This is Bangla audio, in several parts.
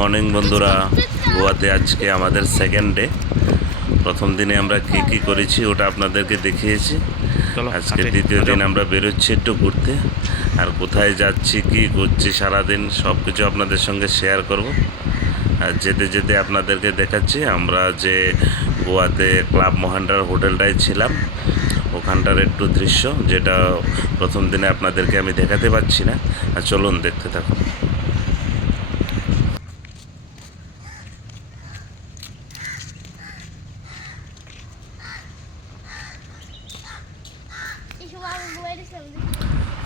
মর্নিং বন্ধুরা। গোয়াতে আজকে আমাদের সেকেন্ড ডে। প্রথম দিনে আমরা কী করেছি ওটা আপনাদেরকে দেখিয়েছি। আজকে দ্বিতীয় দিন আমরা বেরোচ্ছি একটু ঘুরতে, আর কোথায় যাচ্ছি কী করছি সারাদিন সব কিছু আপনাদের সঙ্গে শেয়ার করব। আর যেতে যেতে আপনাদেরকে দেখাচ্ছি আমরা যে গোয়াতে ক্লাব মহেন্দ্রার হোটেলটায় ছিলাম ওখানটার একটু দৃশ্য, যেটা প্রথম দিনে আপনাদেরকে আমি দেখাতে পারছি না। আর চলুন দেখতে থাকুন।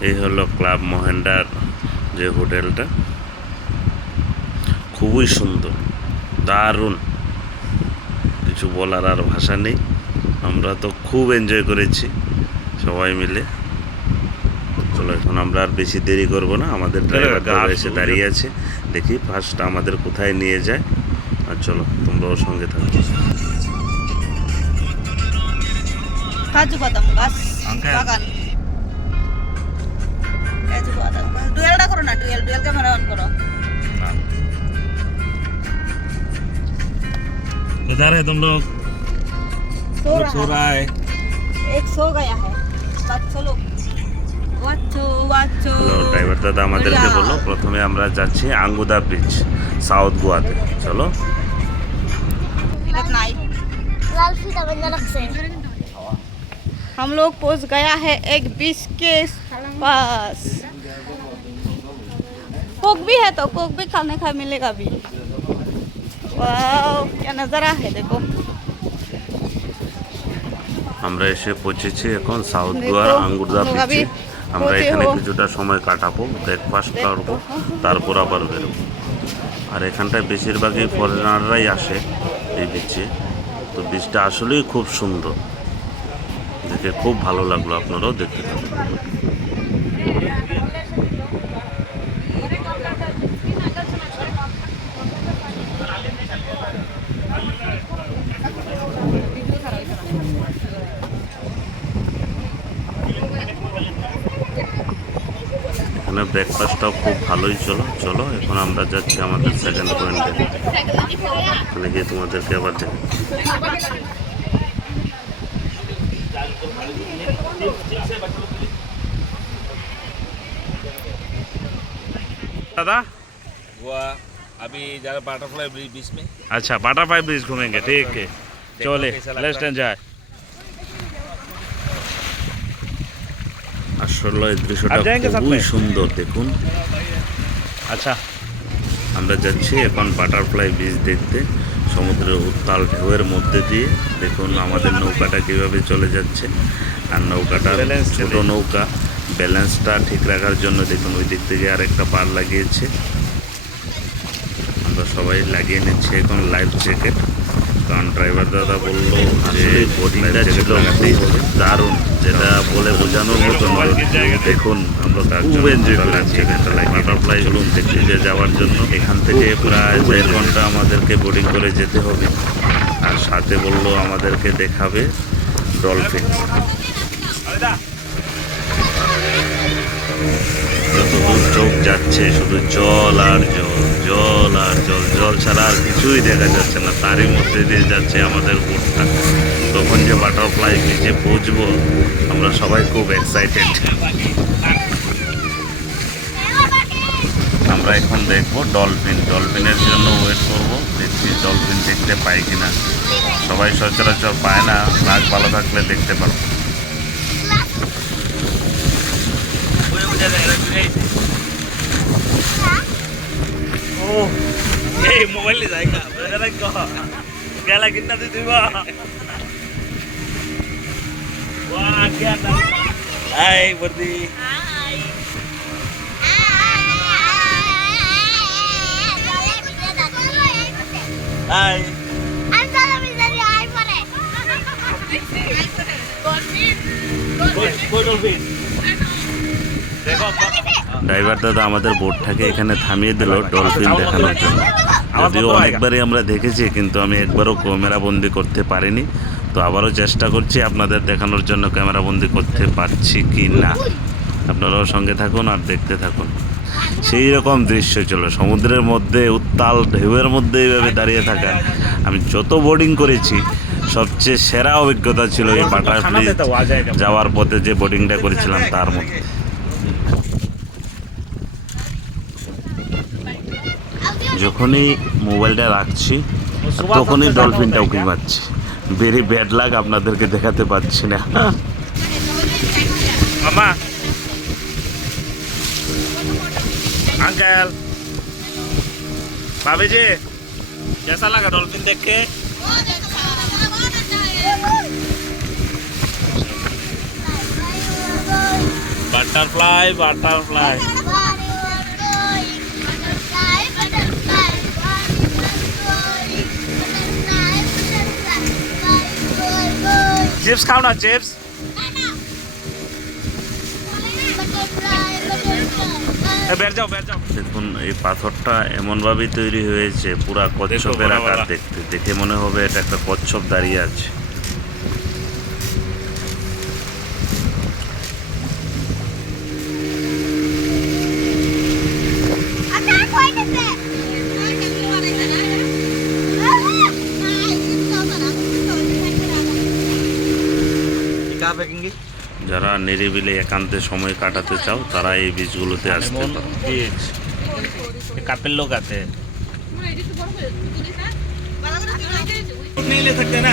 এই হলো ক্লাব মহেন্দ্রার যে হোটেলটা, খুবই সুন্দর, দারুণ, কিছু বলার আর ভাষা নেই। আমরা তো খুব এনজয় করেছি সবাই মিলে। চলো এখন আমরা আর বেশি দেরি করব না, আমাদের ড্রাইভার এসে দাঁড়িয়ে আছে, দেখি ফার্স্ট আমাদের কোথায় নিয়ে যায়। আর চলো তোমরাও সঙ্গে থাকো। কাজু বাদাম গাছ বাগান। কাজু বাদাম গাছ। ডুয়েলটা করো না, ডুয়েল ক্যামেরা অন করো। किधर है तुम लोग? सो रहा है। एक सो गया है। बच्चों लोग বাচ্চো। ড্রাইভার দাদা আমাদেরকে বললো প্রথমে আমরা যাচ্ছি আঙ্গুদা বিচ, সাউথ গোয়াতে। চলো। हम लोग पहुंच गया है एक बीच के पास। कोक भी है तो कोक भी खाने का मिलेगा भी। वाओ क्या नज़ारा है देखो। আমরা এসে পৌঁছেছি এখন সাউথ গোয়ার আঙ্গুদা বিচে। আমরা এখানে কিছুটা সময় কাটাবো, ব্রেকফাস্ট করবো, তারপর আবার বেরোবো। আর এখানটায় বেশিরভাগই ফরেনাররাই আসে এই বিচে। তো বিচটা আসলেই খুব সুন্দর, দেখে খুব ভালো লাগলো। আপনারাও দেখতে থাকুন। এখানে ব্রেকফাস্টটাও খুব ভালোই চলো এখন আমরা যাচ্ছি আমাদের সেকেন্ড পয়েন্টে। ওখানে গিয়ে তোমাদেরকে আবার দেখি। दादा गोवा अभी ज़्यादा बटरफ्लाई बीच में। अच्छा, बटरफ्लाई ब्रिज घूमेंगे, ठीक है। चले लेट्स एंजॉय। আসলে এই দৃশ্যটা খুবই সুন্দর, দেখুন। আচ্ছা, আমরা যাচ্ছি এখন বাটারফ্লাই বিচ দেখতে, সমুদ্রের উত্তাল ঢেউয়ের মধ্যে দিয়ে। দেখুন আমাদের নৌকাটা কীভাবে চলে যাচ্ছে। আর নৌকাটা ছোট নৌকা, ব্যালেন্সটা ঠিক রাখার জন্য দেখুন ওই দিক থেকে আরেকটা পার লাগিয়েছে। আমরা সবাই লাগিয়ে নিচ্ছি এখন লাইফ জ্যাকেট, কারণ ড্রাইভার দাদা বললো যে বোটিংটা ছিল দারুণ, যেটা বলে বোঝানোর মতো নয়। দেখুন আমরা খুব এনজয় করেছি বাটারফ্লাই। চলুন দেখতে যাওয়ার জন্য এখান থেকে প্রায় 1.5 ঘন্টা আমাদেরকে বোটিং করে যেতে হবে। আর সাথে বললো আমাদেরকে দেখাবে ডলফিন। যতদূর চোখ যাচ্ছে শুধু জল আর জল, জল আর জল, জল ছাড়া আর কিছুই দেখা যাচ্ছে না। তারই মধ্যে দিয়ে যাচ্ছে আমাদের বোটটা। তখন যে বাটারফ্লাই বিচে পৌঁছবো আমরা সবাই খুব এক্সাইটেড। আমরা এখন দেখবো ডলফিন, ডলফিনের জন্য ওয়েট করবো, দেখছি ডলফিন দেখতে পাই কিনা। সবাই সচরাচর পায় না, লাগ ভালো থাকলে দেখতে পারবো। मोबाइल ले जाएगा गेला कितना दे दूंगा। वाह क्या हाय वर्दी। हाय ড্রাইভার দাদা আমাদের বোটটাকে এখানে থামিয়ে দিল ডলফিন দেখানোর জন্য। যদিও অনেকবারই আমরা দেখেছি, কিন্তু আমি একবারও ক্যামেরা বন্দি করতে পারিনি। তো আবারও চেষ্টা করছি আপনাদের দেখানোর জন্য ক্যামেরা বন্দি করতে পারছি কি না। আপনারাও সঙ্গে থাকুন আর দেখতে থাকুন। সেই রকম দৃশ্য ছিল, সমুদ্রের মধ্যে উত্তাল ঢেউয়ের মধ্যে এইভাবে দাঁড়িয়ে থাকা। আমি যত বোর্ডিং করেছি সবচেয়ে সেরা অভিজ্ঞতা ছিল এই বাটারফ্লাই যাওয়ার পথে যে বোর্ডিংটা করেছিলাম তার মধ্যে। যখনই মোবাইলটা রাখছি তখনই ডলফিনটা উঁকি মারছি। ভেরি ব্যাড লাগ, আপনাদেরকে দেখাতে পাচ্ছি না। मामा अंकल भाभी जी कैसा लगा डॉल्फिन देख के? बटरफ्लाई बटरफ्लाई चिप्स खाओ ना चिप्स। बैठ जाओ बैठ जाओ। দেখুন এই পাথরটা এমনভাবেই তৈরি হয়েছে পুরা কচ্ছপের আকার দেখতে, দেখে মনে হবে এটা একটা কচ্ছপ দাঁড়িয়ে আছে। कहाँ फेंकेंगे? যারা নিরিবিলি একান্তে সময় কাটাতে চাও তারা এই বীজগুলোতে আসতে পারো। बीच कपिल लोग आते हैं। नहीं ले सकते ना?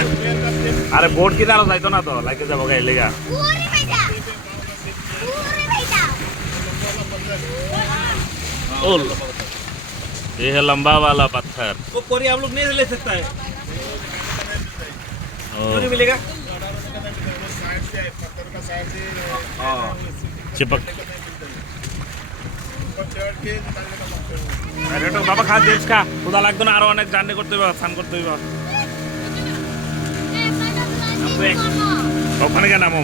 अरे बोट की तरह जाए तो ना तो लाके जब होगा लेगा। ओल ये है लंबा वाला पत्थर। वो कोरी आप लोग नहीं ले सकता है। नहीं मिलेगा। चिपक अरे तो बाबा खा चिप्स खा खुदा লাগতো না আরো অনেক জার্নি করতে হবে স্নান করতে হবে ওখানে কেন নামো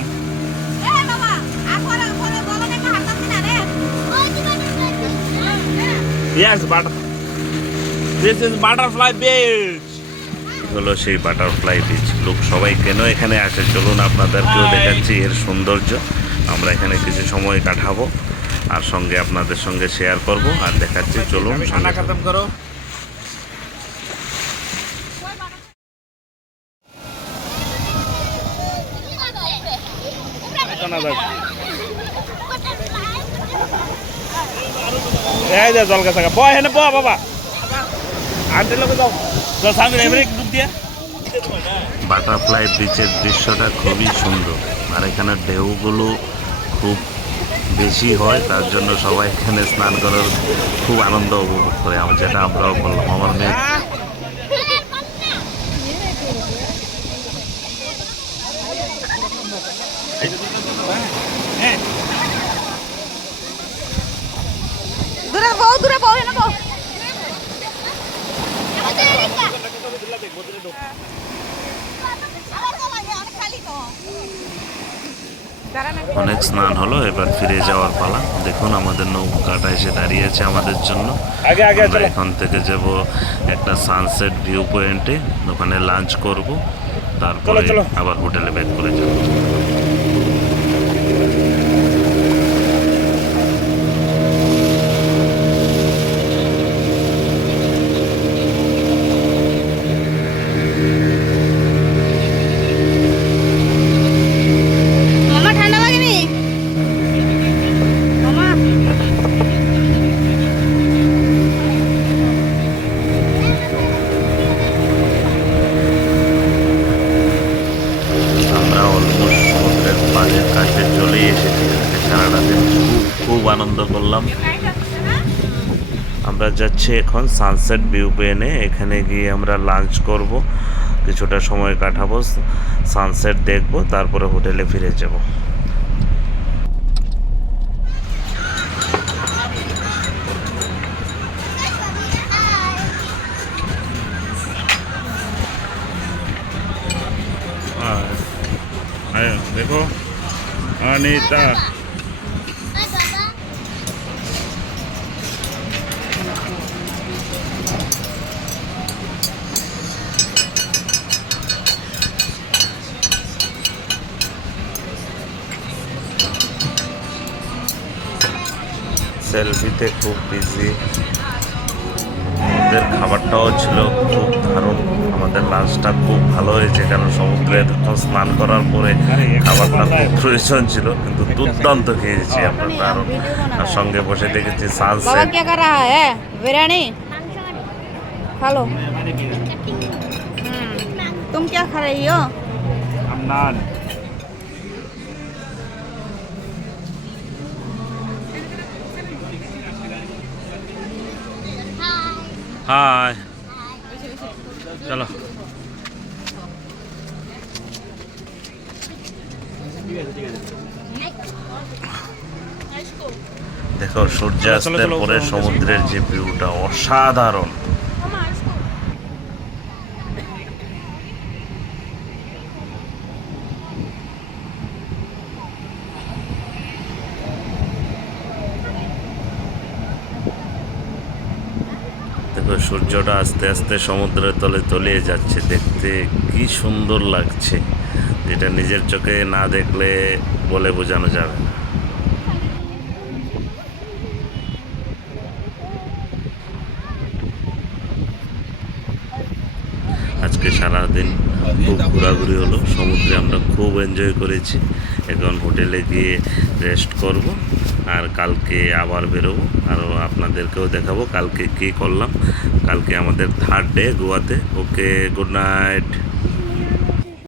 Yes but this is butterfly beach হলো সেই বাটারফ্লাই বীজ। লোক সবাই কেন এখানে আসে চলুন আপনাদেরকেও দেখাচ্ছি এর সৌন্দর্য। আমরা এখানে কিছু সময় কাটাবো আর সঙ্গে আপনাদের সঙ্গে শেয়ার করব আর দেখাচ্ছি, চলুন সঙ্গে खत्म करो। এই যে জল গাছা বয় হেনে বয় বাবা আন্টি লোকে যাও তো সামনে এবারে ডুব দিয়া বাটারফ্লাই বিচের দৃশ্যটা খুবই সুন্দর আর এখানে ঢেউগুলো খুব বেশি হয়, তার জন্য সবাই এখানে স্নান করার খুব আনন্দ উপভোগ করে, যেটা আমরাও করলাম। আমার মেয়ে দূরে বউ, দূরে বউ, হেন বউ। অনেক স্নান হলো, এবার ফিরে যাওয়ার পালা। দেখুন আমাদের নৌকাটা এসে দাঁড়িয়েছে আমাদের জন্য। আগে আগে আমরা চলো এখান থেকে যাব একটা সানসেট ভিউ পয়েন্টে, ওখানে লাঞ্চ করব, তারপরে চলো। আবার হোটেলে ব্যাক করে যাব। মামা ঠান্ডা লাগেনি? মামা আমরা অলমোস্ট সমুদ্রের পাড়ের কাছে চলে এসেছি। আজকে সারাটা দিন খুব আনন্দ করলাম। আমরা যাচ্ছি এখন সানসেট ভিউ পয়েন্টে, এখানে গিয়ে আমরা লাঞ্চ করব, কিছুটা সময় কাটাবো, সানসেট দেখব, তারপরে হোটেলে ফিরে যাব। देखो अनीता সেলফিতে খুব বিজি। ওদের খাবারটাও ছিল খুব দারুণ। আমাদের লাঞ্চটা খুব ভালো হয়েছে, কারণ সমুদ্রে তখন স্নান করার পরে খাবারটা খুব প্রয়োজন ছিল, কিন্তু দুর্দান্ত খেয়েছি আমরা, দারুণ। আর সঙ্গে বসে দেখেছি बाबा সানসেট। क्या कर रहा है? बिरयानी खा लो। तुम क्या खा रही हो? हम नान। हाय चलो দেখো সূর্যাস্তের পরে সমুদ্রের যে ভিউটা অসাধারণ। দেখো সূর্যটা আস্তে আস্তে সমুদ্রের তলে তলিয়ে যাচ্ছে, দেখতে কি সুন্দর লাগছে, যেটা নিজের চোখে না দেখলে বলে বোঝানো যাবে না। আজকে সারাদিন খুব ঘোরাঘুরি হলো, সমুদ্রে আমরা খুব এনজয় করেছি। এখন হোটেলে গিয়ে রেস্ট করব, আর কালকে আবার বেরোবো, আরও আপনাদেরকেও দেখাবো কালকে কী করলাম। কালকে আমাদের 3rd ডে গোয়াতে। ওকে, গুড নাইট।